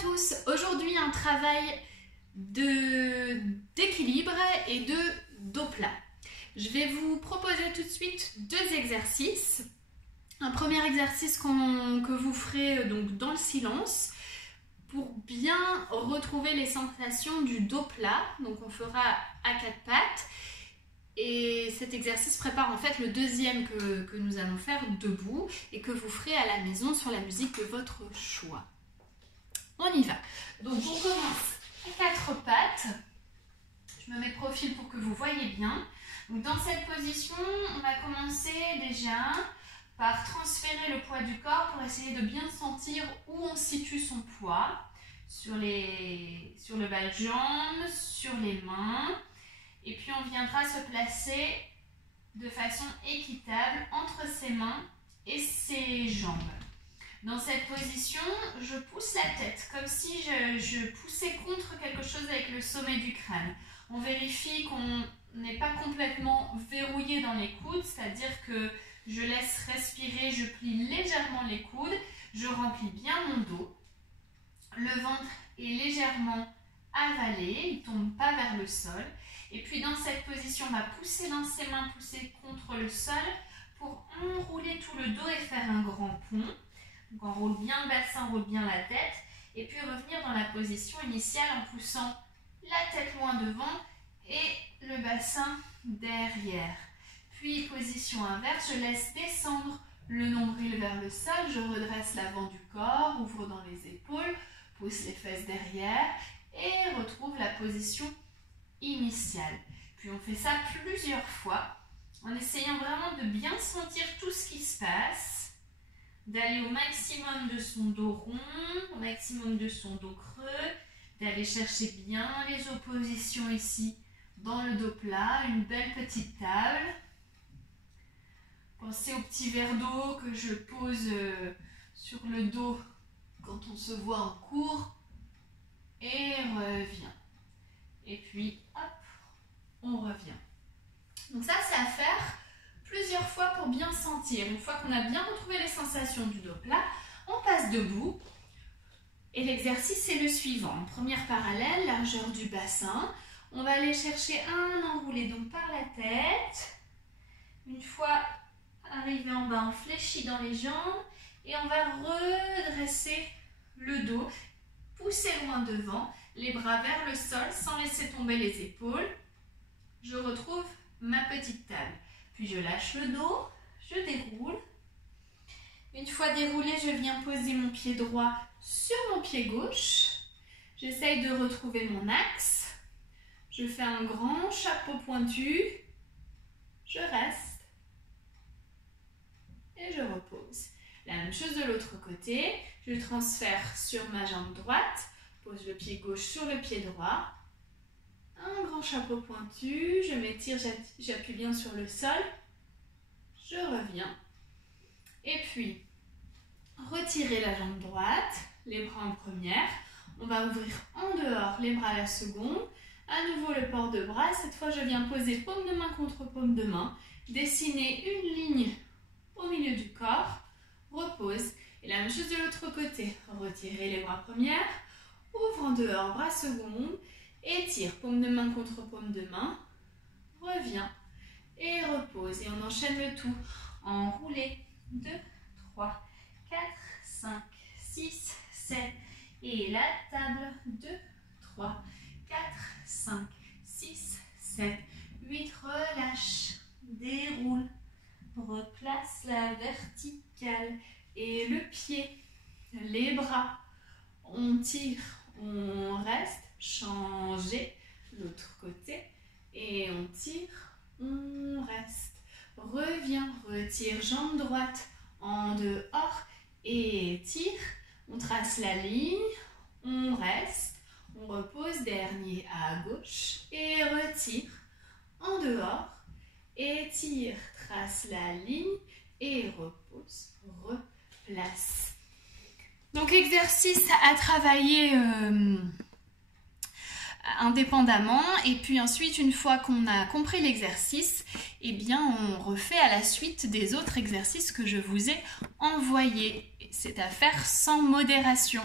tous, aujourd'hui un travail d'équilibre et de dos plat. Je vais vous proposer tout de suite deux exercices. Un premier exercice que vous ferez donc dans le silence pour bien retrouver les sensations du dos plat. Donc on fera à quatre pattes et cet exercice prépare en fait le deuxième que nous allons faire debout et que vous ferez à la maison sur la musique de votre choix. On y va. Donc on commence à quatre pattes. Je me mets profil pour que vous voyez bien. Donc dans cette position, on va commencer déjà par transférer le poids du corps pour essayer de bien sentir où on situe son poids. Sur le bas de jambe, sur les mains. Et puis on viendra se placer de façon équitable entre ses mains et ses jambes. Dans cette position, je pousse la tête, comme si je poussais contre quelque chose avec le sommet du crâne. On vérifie qu'on n'est pas complètement verrouillé dans les coudes, c'est-à-dire que je laisse respirer, je plie légèrement les coudes, je remplis bien mon dos. Le ventre est légèrement avalé, il ne tombe pas vers le sol. Et puis dans cette position, on va pousser dans ses mains, pousser contre le sol pour enrouler tout le dos et faire un grand pont. Donc on roule bien le bassin, on roule bien la tête. Et puis revenir dans la position initiale en poussant la tête loin devant et le bassin derrière. Puis position inverse, je laisse descendre le nombril vers le sol. Je redresse l'avant du corps, ouvre dans les épaules, pousse les fesses derrière et retrouve la position initiale. Puis on fait ça plusieurs fois en essayant vraiment de bien sentir tout ce qui se passe, d'aller au maximum de son dos rond, au maximum de son dos creux, d'aller chercher bien les oppositions ici dans le dos plat, une belle petite table. Pensez au petit verre d'eau que je pose sur le dos quand on se voit en cours et revient. Et puis hop, on revient. Donc ça c'est à faire plusieurs fois pour bien sentir. Une fois qu'on a bien retrouvé les sensations du dos plat, on passe debout. Et l'exercice c'est le suivant. Première parallèle, largeur du bassin. On va aller chercher un enroulé donc par la tête. Une fois arrivé en bas, on fléchit dans les jambes et on va redresser le dos, pousser loin devant, les bras vers le sol sans laisser tomber les épaules. Je retrouve ma petite table. Puis je lâche le dos, je déroule. Une fois déroulé, je viens poser mon pied droit sur mon pied gauche. J'essaye de retrouver mon axe. Je fais un grand chapeau pointu. Je reste. Et je repose. La même chose de l'autre côté. Je transfère sur ma jambe droite. Pose le pied gauche sur le pied droit. Un grand chapeau pointu. Je m'étire, j'appuie bien sur le sol. Je reviens. Et puis, retirez la jambe droite. Les bras en première. On va ouvrir en dehors les bras à la seconde. À nouveau le port de bras. Cette fois, je viens poser paume de main contre paume de main. Dessiner une ligne au milieu du corps. Repose. Et la même chose de l'autre côté. Retirez les bras premières. Ouvre en dehors, bras seconde. Étire, paume de main contre paume de main. Reviens. Et repose. Et on enchaîne le tout. Enroulé. 2, 3, 4, 5, 6, 7. Et la table. 2, 3, 4, 5, 6, 7, 8. Relâche. Déroule. Replace la verticale. Et le pied. Les bras. On tire. On reste. Changer. L'autre côté. Et on tire. On reste. Reviens. Retire. Jambe droite en dehors. Et tire. On trace la ligne. On reste. On repose. Dernier à gauche. Et retire. En dehors. Étire. Trace la ligne. Et repose. Replace. Donc exercice à travailler indépendamment et puis ensuite une fois qu'on a compris l'exercice, eh bien on refait à la suite des autres exercices que je vous ai envoyés. C'est à faire sans modération.